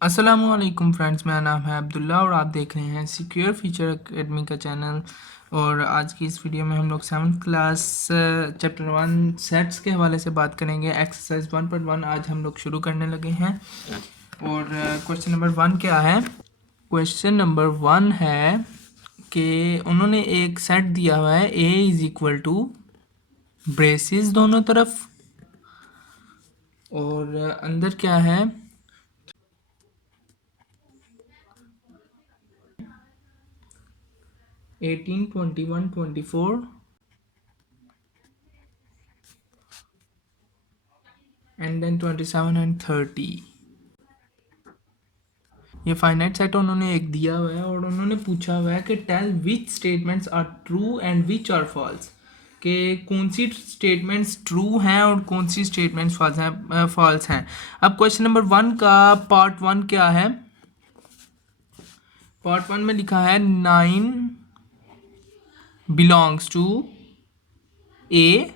अस्सलामुअलैकुम फ्रेंड्स, मेरा नाम है अब्दुल्ला और आप देख रहे हैं सिक्योर फ्यूचर एकेडमी का चैनल। और आज की इस वीडियो में हम लोग 7th क्लास चैप्टर 1 सेट्स के हवाले से बात करेंगे। एक्सरसाइज 1.1 आज हम लोग शुरू करने लगे हैं। और क्वेश्चन नंबर 1 क्या है? क्वेश्चन नंबर 1 है कि उन्होंने एक सेट दिया हुआ है A is equal to braces दोनों तरफ, और अंदर क्या है 18, 21, 24 एंड देन 27 एंड 30। ये फाइनाइट सेट उन्होंने एक दिया हुआ है और उन्होंने पूछा हुआ है कि tell which statements are true and which are false, कि कौन सी स्टेटमेंट्स ट्रू हैं और कौन सी स्टेटमेंट्स फॉल्स हैं। अब क्वेश्चन नंबर 1 का पार्ट 1 क्या है? पार्ट 1 में लिखा है 9 बिलोंग्स टू ए।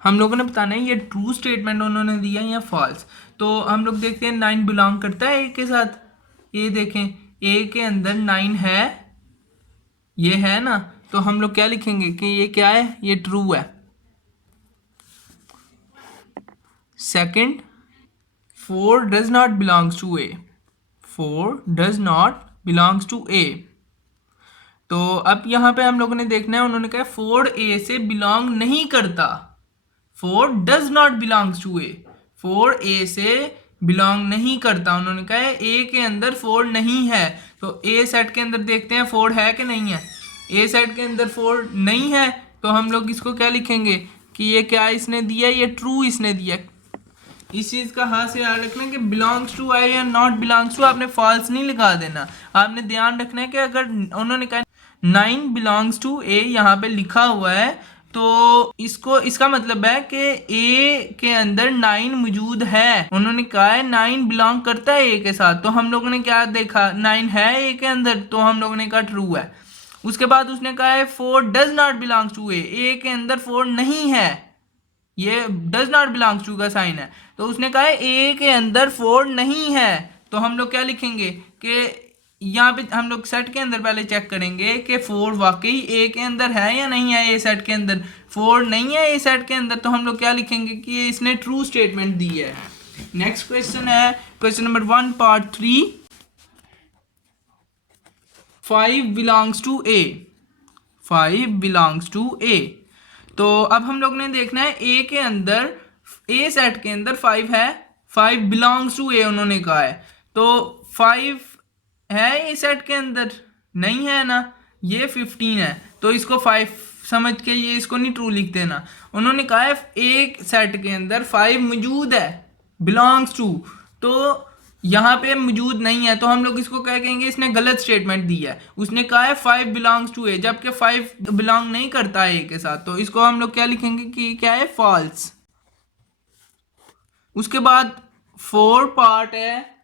हम लोगों ने बताना है ये ट्रू स्टेटमेंट उन्होंने दिया या फॉल्स। तो हम लोग देखते हैं 9 बिलोंग करता है ए के साथ। ये देखें, ए के अंदर 9 है, ये है ना, तो हम लोग क्या लिखेंगे कि ये क्या है, ये ट्रू है। Second, 4 does not belongs to A. 4 does not belongs to A. तो अब यहाँ पे हम लोगों ने देखना है, उन्होंने कहा 4 ए से बिलोंग नहीं करता। 4 does not belongs to A, 4 ए से बिलोंग नहीं करता। उन्होंने कहा है ए के अंदर 4 नहीं है। तो ए सेट के अंदर देखते हैं 4 है कि नहीं है। ए सेट के अंदर 4 नहीं है, तो हम लोग इसको क्या लिखेंगे कि ये क्या इसने दिया, ये ट्रू इसने दिया। इस चीज़ का हाथ से याद रखना कि बिलोंग्स टू आए या नॉट बिलोंग्स टू, आपने फॉल्स नहीं लिखा देना। आपने ध्यान रखना है कि अगर उन्होंने कहा 9 बिलोंग्स टू ए यहाँ पे लिखा हुआ है, तो इसको इसका मतलब है कि ए के अंदर 9 मौजूद है। उन्होंने कहा है 9 बिलोंग करता है ए के साथ, तो हम लोगों ने क्या देखा, 9 है ए के अंदर, तो हम लोगों ने कहा ट्रू है। उसके बाद उसने कहा है 4 does not belongs to A, ए के अंदर 4 नहीं है, ये डज नॉट बिलोंग्स टू का साइन है। तो उसने कहा है ए के अंदर 4 नहीं है, तो हम लोग क्या लिखेंगे कि यहाँ पे हम लोग सेट के अंदर पहले चेक करेंगे कि 4 वाकई ए के अंदर है या नहीं है। ए सेट के अंदर 4 नहीं है ए सेट के अंदर, तो हम लोग क्या लिखेंगे कि इसने ट्रू स्टेटमेंट दी है। नेक्स्ट क्वेश्चन है question number 1 part 3, 5 belongs to A. 5 belongs to A. तो अब हम लोग ने देखना है ए के अंदर, ए सेट के अंदर 5 है, 5 बिलोंग्स टू ए उन्होंने कहा है। तो 5 है ए सेट के अंदर, नहीं है ना, ये 15 है, तो इसको 5 समझ के ये इसको नहीं ट्रू लिख देना। उन्होंने कहा है ए सेट के अंदर 5 मौजूद है, बिलोंग्स टू, तो यहाँ पे मौजूद नहीं है, तो हम लोग इसको क्या कहेंगे, इसने गलत स्टेटमेंट दी है। उसने कहा है 5 बिलोंग्स टू ए, जबकि 5 बिलोंग नहीं करता है ए के साथ, तो इसको हम लोग क्या लिखेंगे कि क्या है, फॉल्स। उसके बाद 4 पार्ट है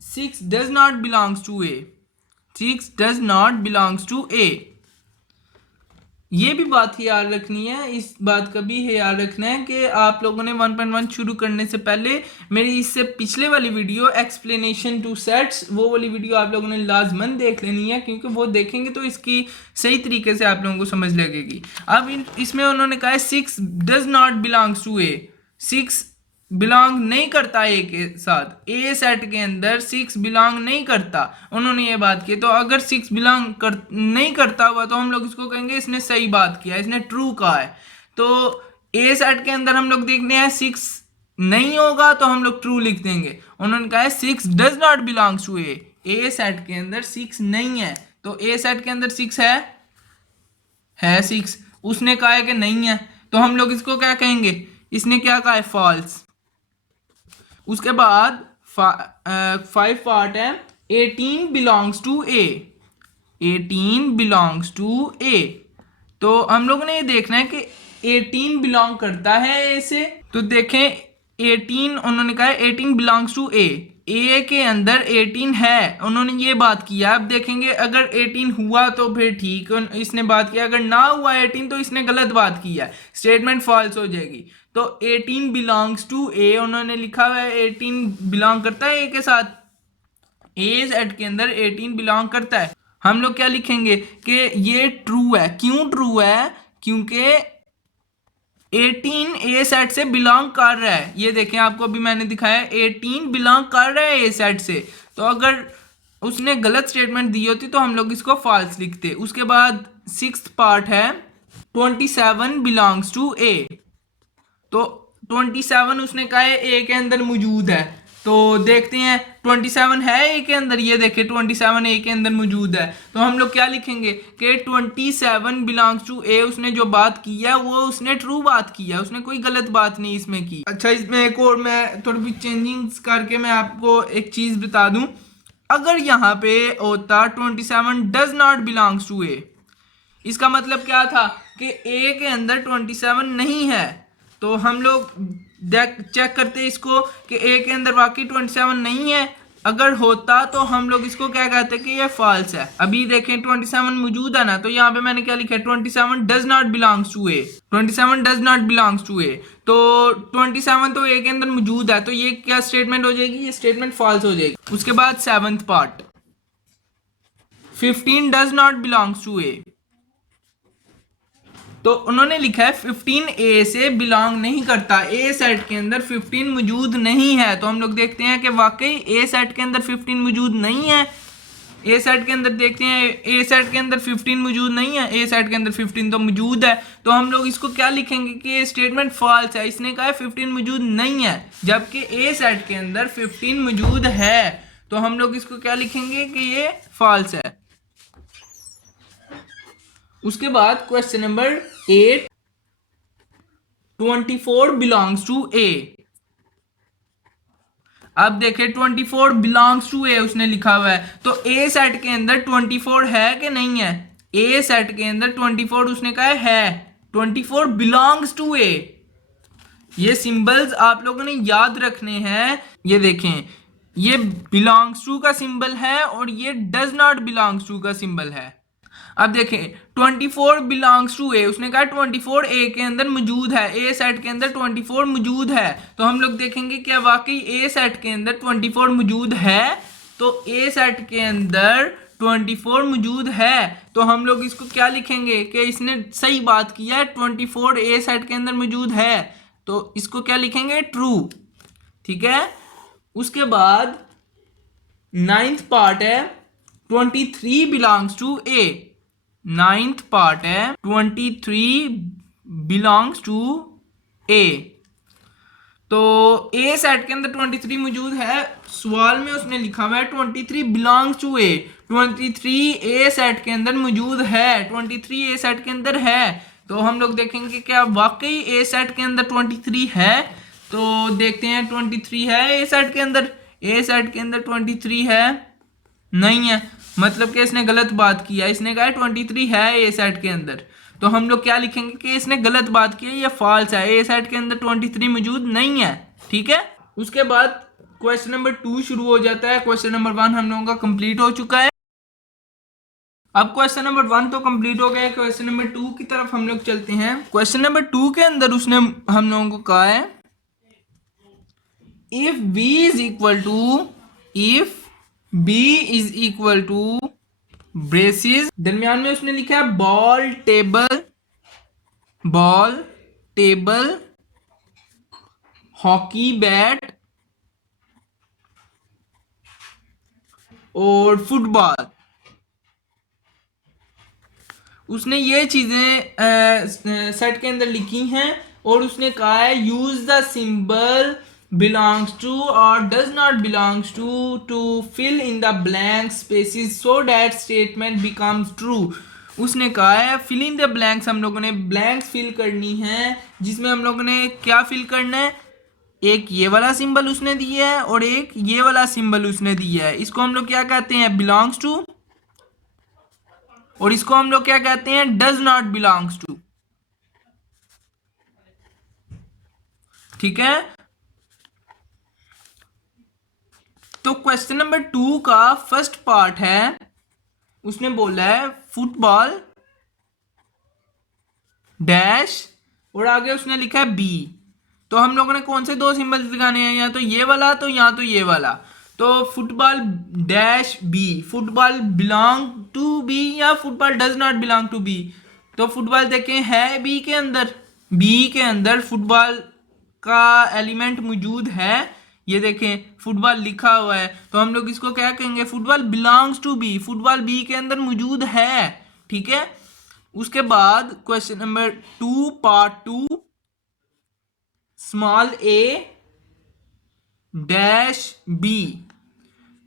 6 does not belongs to A. 6 does not belongs to A. ये भी बात ही याद रखनी है, इस बात का भी याद रखना है कि आप लोगों ने 1.1 शुरू करने से पहले मेरी इससे पिछले वाली वीडियो एक्सप्लेनेशन टू सेट्स, वो वाली वीडियो आप लोगों ने लाजमन देख लेनी है, क्योंकि वो देखेंगे तो इसकी सही तरीके से आप लोगों को समझ लगेगी। अब इसमें उन्होंने कहा है 6 does not belongs to A, 6 belong नहीं करता ए के साथ। ए सेट के अंदर 6 बिलोंग नहीं करता, उन्होंने ये बात की। तो अगर 6 बिलोंग नहीं करता हुआ, तो हम लोग इसको कहेंगे इसने सही बात किया, इसने ट्रू कहा है। तो ए सेट के अंदर हम लोग देखने हैं 6 नहीं होगा, तो हम लोग ट्रू लिख देंगे। उन्होंने कहा है 6 does not belongs to A, A set के अंदर 6 नहीं है, तो ए सेट के अंदर 6 है 6, उसने कहा है कि नहीं है, तो हम लोग इसको क्या कहेंगे, इसने क्या कहा है, फॉल्स। उसके बाद 5 पार्ट है 18 belongs to A. 18 belongs to A, तो हम लोगों ने ये देखना है कि 18 बिलोंग करता है ए से। तो देखें 18, उन्होंने कहा है 18 बिलोंग्स टू ए, ए के अंदर 18 है, उन्होंने ये बात किया। अब देखेंगे अगर 18 हुआ तो फिर ठीक, इसने बात किया, अगर ना हुआ 18 तो इसने गलत बात किया, स्टेटमेंट फॉल्स हो जाएगी। तो 18 बिलोंग्स टू ए, उन्होंने लिखा हुआ है 18 बिलोंग करता है ए के साथ, ए सेट के अंदर 18 बिलोंग करता है। हम लोग क्या लिखेंगे कि ये ट्रू है। क्यों ट्रू है? क्योंकि 18 ए सेट से बिलोंग कर रहा है। ये देखें, आपको अभी मैंने दिखाया 18 बिलोंग कर रहा है ए सेट से। तो अगर उसने गलत स्टेटमेंट दी होती तो हम लोग इसको फॉल्स लिखते। उसके बाद 6th पार्ट है 27 बिलोंग्स टू ए। तो 27 उसने कहा है ए के अंदर मौजूद है। तो देखते हैं 27 है ए के अंदर। ये देखें 27 ए के अंदर मौजूद है। तो हम लोग क्या लिखेंगे कि 27 बिलोंग्स टू ए। उसने जो बात की है वो उसने ट्रू बात की है, उसने कोई गलत बात नहीं इसमें की। अच्छा, इसमें एक और मैं थोड़ी भी चेंजिंग्स करके मैं आपको एक चीज बता दूं। अगर यहाँ पे होता 27 डज नॉट बिलोंग्स टू ए, इसका मतलब क्या था कि ए के अंदर 27 नहीं है। तो हम लोग चेक करते हैं इसको कि ए के अंदर वाकई 27 नहीं है। अगर होता तो हम लोग इसको क्या कहते हैं कि ये फॉल्स है। अभी देखें 27 मौजूद है ना, तो यहाँ पे मैंने क्या लिखा है 27 does not belongs to A. 27 does not belongs to A, तो 27 तो ए के अंदर मौजूद है, तो ये क्या स्टेटमेंट हो जाएगी? ये स्टेटमेंट फॉल्स हो जाएगी। उसके बाद 7th part 15 does not belongs to A. तो उन्होंने लिखा है 15 ए से बिलोंग नहीं करता। ए सेट के अंदर 15 मौजूद नहीं है। तो हम लोग देखते हैं कि वाकई ए सेट के अंदर 15 मौजूद नहीं है। ए सेट के अंदर देखते हैं, ए सेट के अंदर 15 मौजूद नहीं है, ए सेट के अंदर 15 तो मौजूद है। तो हम लोग इसको क्या लिखेंगे कि ये स्टेटमेंट फॉल्स है। इसने कहा है 15 मौजूद नहीं है, जबकि ए सेट के अंदर 15 मौजूद है। तो हम लोग इसको क्या लिखेंगे कि ये फॉल्स है। उसके बाद क्वेश्चन नंबर 8 24 बिलोंग्स टू ए। अब देखें 24 बिलोंग्स टू ए उसने लिखा हुआ है। तो ए सेट के अंदर 24 है कि नहीं है? ए सेट के अंदर 24 उसने कहा है 24 बिलोंग्स टू ए। ये सिंबल्स आप लोगों ने याद रखने हैं। ये देखें, ये बिलोंग्स टू का सिंबल है और ये डज नॉट बिलोंग्स टू का सिंबल है। अब देखें 24 बिलोंग्स टू ए, उसने कहा 24 ए के अंदर मौजूद है, ए सेट के अंदर 24 मौजूद है। तो हम लोग देखेंगे क्या वाकई ए सेट के अंदर 24 मौजूद है। तो ए सेट के अंदर 24 मौजूद है। तो हम लोग इसको क्या लिखेंगे कि इसने सही बात की है, 24 ए सेट के अंदर मौजूद है। तो इसको क्या लिखेंगे? ट्रू। ठीक है। उसके बाद 9th पार्ट है 23 belongs to A. 9th part है 23 बिलोंग्स टू ए। तो ए सेट के अंदर 23 मौजूद है। सवाल में उसने लिखा हुआ है 23 belongs to A. 23 A set के अंदर मौजूद है, 23 ए सेट के अंदर है। तो हम लोग देखेंगे क्या वाकई ए सेट के अंदर 23 है। तो देखते हैं 23 है ए सेट के अंदर। ए सेट के अंदर 23 है नहीं है, मतलब कि इसने गलत बात किया। इसने कहा 23 है ए सेट के अंदर। तो हम लोग क्या लिखेंगे कि इसने गलत बात की है, ये फॉल्स है, ए सेट के अंदर 23 मौजूद नहीं है। ठीक है। उसके बाद क्वेश्चन नंबर 2 शुरू हो जाता है। क्वेश्चन नंबर 1 हम लोगों का कंप्लीट हो चुका है। अब क्वेश्चन नंबर 1 तो कंप्लीट हो गया। क्वेश्चन नंबर 2 की तरफ हम लोग चलते हैं। क्वेश्चन नंबर 2 के अंदर उसने हम लोगों को कहा है if B is equal to, if B is equal to braces, दरमियान में उसने लिखा है ball table, ball table, hockey bat और फुटबॉल। उसने ये चीजें सेट के अंदर लिखी हैं और उसने कहा है use the symbol belongs to or does not belongs to fill in the blank spaces so that statement becomes true। उसने कहा है fill in the blanks, हम लोगों ने blanks fill करनी है, जिसमें हम लोगों ने क्या fill करना है, एक ये वाला सिंबल उसने दिया है और एक ये वाला सिंबल उसने दिया है। इसको हम लोग क्या कहते हैं? belongs to। और इसको हम लोग क्या कहते हैं? does not belongs to। ठीक है। तो क्वेश्चन नंबर 2 का फर्स्ट पार्ट है, उसने बोला है फुटबॉल डैश और आगे उसने लिखा है बी। तो हम लोगों ने कौन से दो सिंबल्स लगाने हैं, या तो ये वाला तो या तो ये वाला। तो football dash B, football belong to B या football does not belong to B. तो फुटबॉल देखें है बी के अंदर, बी के अंदर फुटबॉल का एलिमेंट मौजूद है, ये देखें फुटबॉल लिखा हुआ है, तो हम लोग इसको क्या कहेंगे, football belongs to B, football B के अंदर मौजूद है। ठीक है, उसके बाद question number 2 part 2, small A dash B.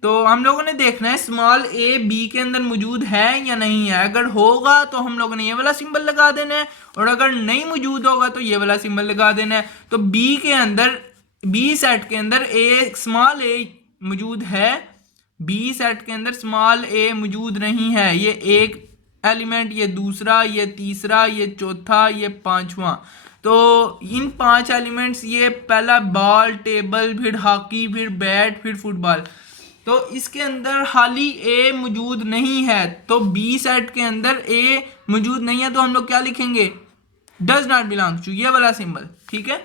तो हम लोगों ने देखना है स्मॉल ए बी के अंदर मौजूद है या नहीं है। अगर होगा तो हम लोगों ने ये वाला सिंबल लगा देना है, और अगर नहीं मौजूद होगा तो ये वाला सिंबल लगा देना है। तो बी के अंदर, बी सेट के अंदर ए स्मॉल ए मौजूद है, बी सेट के अंदर स्मॉल ए मौजूद नहीं है। ये एक एलिमेंट, ये दूसरा, ये तीसरा, ये चौथा, ये पांचवा। तो इन 5 एलिमेंट्स, ये पहला बॉल, टेबल, फिर हॉकी, फिर बैट, फिर फुटबॉल, तो इसके अंदर खाली ए मौजूद नहीं है। तो बी सेट के अंदर ए मौजूद नहीं है, तो हम लोग क्या लिखेंगे, डज नॉट बिलोंग टू, ये वाला सिंबल। ठीक है,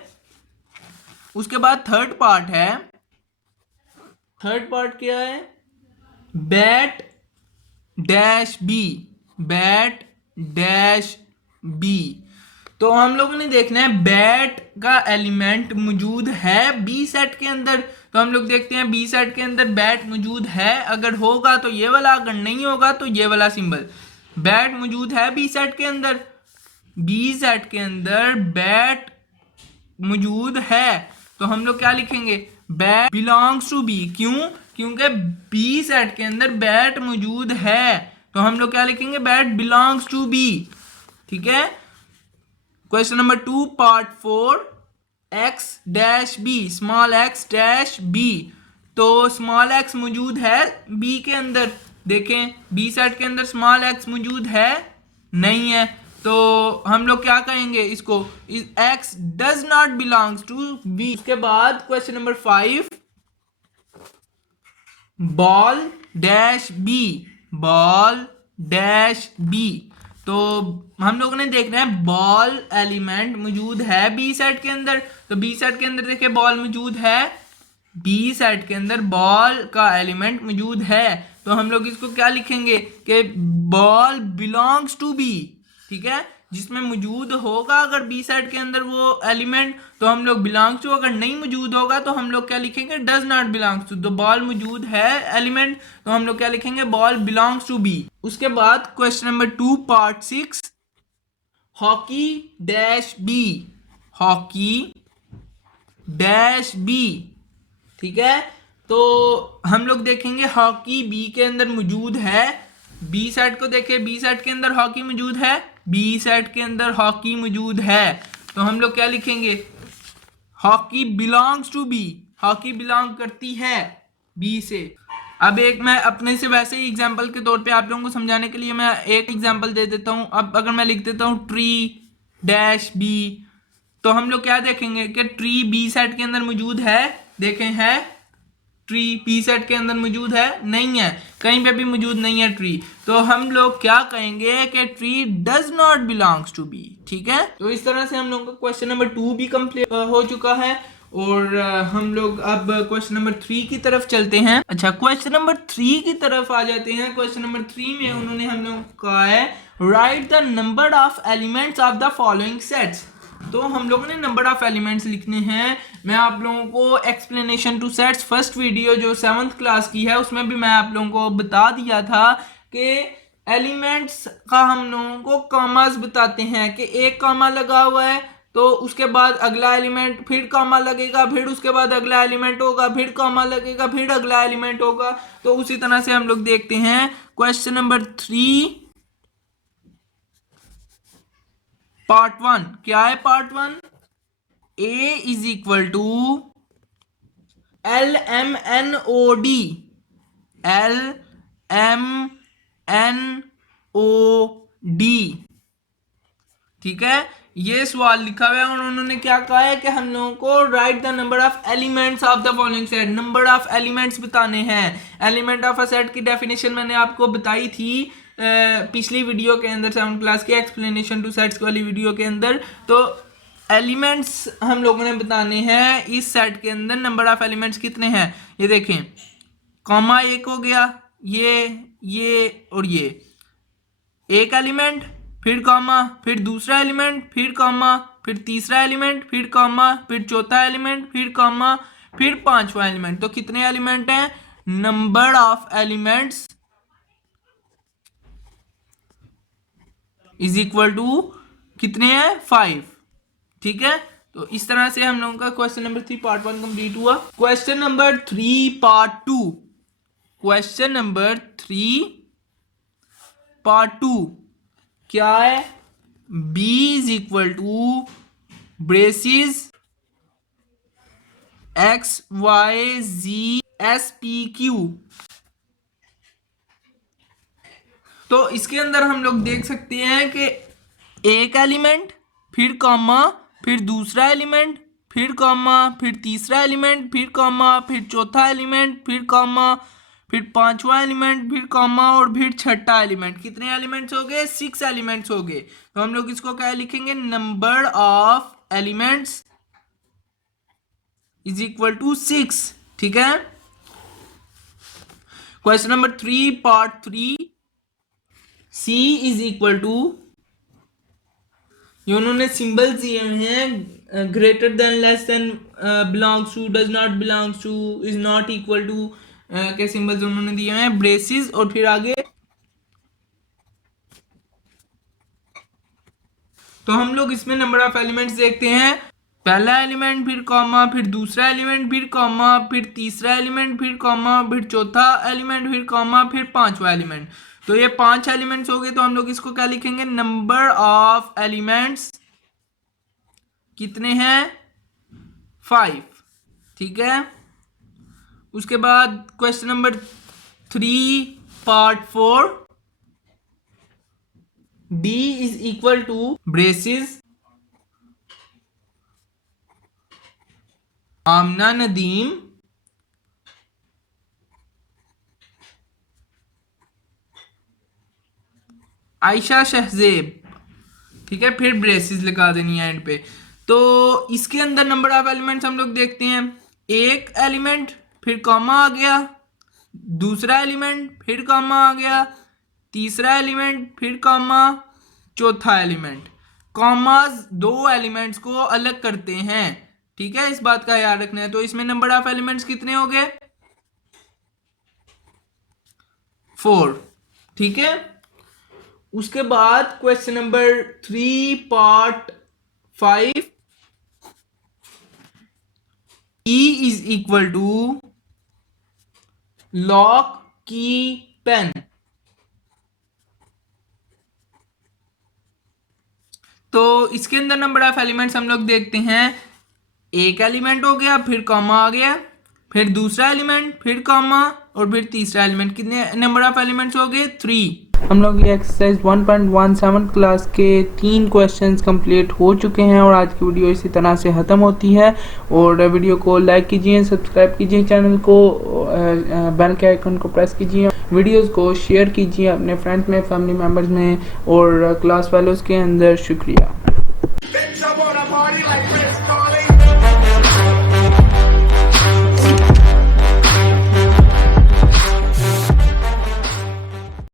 उसके बाद थर्ड पार्ट है, थर्ड पार्ट क्या है, bat dash B, bat dash B. तो हम लोगों ने देखना है बैट का एलिमेंट मौजूद है बी सेट के अंदर। तो हम लोग देखते हैं बी सेट के अंदर बैट मौजूद है, अगर होगा तो ये वाला, अगर नहीं होगा तो ये वाला सिंबल। बैट मौजूद है बी सेट के अंदर, बी सेट के अंदर बैट मौजूद है, तो हम लोग क्या लिखेंगे, बैट बिलोंग्स टू बी। क्यों, क्योंकि बी सेट के अंदर बैट मौजूद है, तो हम लोग क्या लिखेंगे, बैट बिलोंग्स टू बी। ठीक है, question number 2 part 4, X dash B, small X dash B. तो स्मॉल एक्स मौजूद है बी के अंदर, देखें बी सेट के अंदर स्मॉल एक्स मौजूद है, नहीं है, तो हम लोग क्या कहेंगे इसको, X does not belongs to B. उसके बाद question number 5, ball dash B, ball dash B. तो हम लोगों ने देखना है बॉल एलिमेंट मौजूद है बी सेट के अंदर। तो बी सेट के अंदर देखिए बॉल मौजूद है, बी सेट के अंदर बॉल का एलिमेंट मौजूद है, तो हम लोग इसको क्या लिखेंगे कि बॉल बिलोंग्स टू बी। ठीक है, जिसमें मौजूद होगा अगर बी सेट के अंदर वो एलिमेंट, तो हम लोग बिलोंग्स टू, अगर नहीं मौजूद होगा तो हम लोग क्या लिखेंगे, डज नॉट बिलोंग्स टू। तो बॉल मौजूद है एलिमेंट, तो हम लोग क्या लिखेंगे, बॉल बिलोंग्स टू बी। उसके बाद question number 2 part 6, hockey dash B, hockey dash B. ठीक है, तो हम लोग देखेंगे हॉकी बी के अंदर मौजूद है, बी सेट को देखें, बी सेट के अंदर हॉकी मौजूद है, बी सेट के अंदर हॉकी मौजूद है, तो हम लोग क्या लिखेंगे, hockey belongs to B, hockey belong करती है बी से। अब एक मैं अपने से वैसे ही एग्जांपल के तौर पे आप लोगों को समझाने के लिए मैं एक एग्जांपल दे देता हूं। अब अगर मैं लिख देता हूं ट्री डैश बी, तो हम लोग क्या देखेंगे कि ट्री बी सेट के अंदर मौजूद है, देखें है ट्री बी सेट के अंदर मौजूद है, नहीं है, कहीं पे भी मौजूद नहीं है ट्री, तो हम लोग क्या कहेंगे कि tree does not belongs to B. ठीक है, तो इस तरह से हम लोगों का क्वेश्चन नंबर 2 भी कंप्लीट हो चुका है, और हम लोग अब क्वेश्चन नंबर 3 की तरफ चलते हैं। अच्छा, क्वेश्चन नंबर 3 की तरफ आ जाते हैं। क्वेश्चन नंबर 3 में उन्होंने हम लोग कहा है right the number of elements of the following sets. तो हम लोगों ने नंबर ऑफ एलिमेंट्स लिखने हैं। मैं आप लोगों को explanation two sets first video जो 7th क्लास की है उसमें भी मैं आप लोगों को बता दिया था कि एलिमेंट्स का हम लोगों को कॉमास बताते हैं, कि एक कॉमा लगा हुआ है तो उसके बाद अगला एलिमेंट, फिर कॉमा लगेगा, फिर उसके बाद अगला एलिमेंट होगा, फिर कॉमा लगेगा, फिर अगला एलिमेंट होगा। तो उसी तरह से हम लोग देखते हैं क्वेश्चन नंबर 3 पार्ट 1। क्या है part 1, A is equal to L M N O D, L M N O D. ठीक है, ये सवाल लिखा हुआ है और उन्होंने क्या कहा है कि हम लोगों को right the number of elements of the following set, number of elements बताने हैं। एलिमेंट ऑफ अ सेट की डेफिनेशन मैंने आपको बताई थी पिछली वीडियो के अंदर, 7th क्लास के एक्सप्लेनेशन टू सेट्स वाली वीडियो के अंदर। तो एलिमेंट्स हम लोगों ने बताने हैं इस सेट के अंदर, नंबर ऑफ एलिमेंट्स कितने हैं ये देखें। कॉमा एक हो गया, ये और ये एक एलिमेंट, फिर कॉमा, फिर दूसरा एलिमेंट, फिर कॉमा, फिर तीसरा एलिमेंट, फिर कॉमा, फिर चौथा एलिमेंट, फिर कॉमा, फिर पांचवा एलिमेंट। तो कितने एलिमेंट हैं? Number of elements is equal to कितने हैं? 5। ठीक है, तो इस तरह से हम लोगों का क्वेश्चन नंबर 3 पार्ट 1 कंप्लीट हुआ। Question number 3 part 2, question number 3 part 2 क्या है? B is equal to braces X Y Z S P Q. तो इसके अंदर हम लोग देख सकते हैं कि एक एलिमेंट, फिर कॉमा, फिर दूसरा एलिमेंट, फिर कॉमा, फिर तीसरा एलिमेंट, फिर कॉमा, फिर चौथा एलिमेंट, फिर कॉमा, फिर पांचवा एलिमेंट, फिर कॉमा और फिर छठा एलिमेंट। कितने एलिमेंट्स हो गए? 6 एलिमेंट्स हो गए। तो हम लोग इसको क्या लिखेंगे? Number of elements is equal to 6। ठीक है, question number 3 part 3 C is equal to, ये उन्होंने सिंबल्स दिए हैं, greater than, less than, belongs to, does not belongs to, is not equal to के सिंबल्स उन्होंने दिए हैं, ब्रेसिस और फिर आगे। तो हम लोग इसमें नंबर ऑफ एलिमेंट्स देखते हैं। पहला एलिमेंट, फिर कॉमा, फिर दूसरा एलिमेंट, फिर कॉमा, फिर तीसरा एलिमेंट, फिर कॉमा, फिर चौथा एलिमेंट, फिर कॉमा, फिर पांचवा एलिमेंट। तो ये 5 एलिमेंट्स हो गए। तो हम लोग इसको क्या लिखेंगे? नंबर ऑफ एलिमेंट्स कितने हैं? 5। ठीक है, उसके बाद question number 3 part 4 D is equal to braces Aamna Nadeem Ayesha Shahzeb. ठीक है, फिर ब्रेसिस लगा देनी है एंड पे। तो इसके अंदर नंबर ऑफ एलिमेंट्स हम लोग देखते हैं। एक एलिमेंट, फिर कॉमा आ गया, दूसरा एलिमेंट, फिर कॉमा आ गया, तीसरा एलिमेंट, फिर कॉमा, चौथा एलिमेंट। कॉमास 2 एलिमेंट्स को अलग करते हैं। ठीक है, इस बात का याद रखना है। तो इसमें नंबर ऑफ एलिमेंट्स कितने हो गए? 4। ठीक है, उसके बाद question number 3 part 5 E is equal to lock key pen. तो इसके अंदर नंबर ऑफ एलिमेंट्स हम लोग देखते हैं। एक एलिमेंट हो गया, फिर कॉमा आ गया, फिर दूसरा एलिमेंट, फिर कॉमा और फिर तीसरा एलिमेंट। कितने नंबर ऑफ एलिमेंट्स हो गए? 3। हम लोग ये एक्सरसाइज 1.17 क्लास के 3 क्वेश्चंस कंप्लीट हो चुके हैं और आज की वीडियो इसी तरह से ख़त्म होती है। और वीडियो को लाइक कीजिए, सब्सक्राइब कीजिए चैनल को, बेल के आइकन को प्रेस कीजिए, वीडियोस को शेयर कीजिए अपने फ्रेंड्स में, फैमिली मेम्बर्स में और क्लास फेलोज़ के अंदर। शुक्रिया।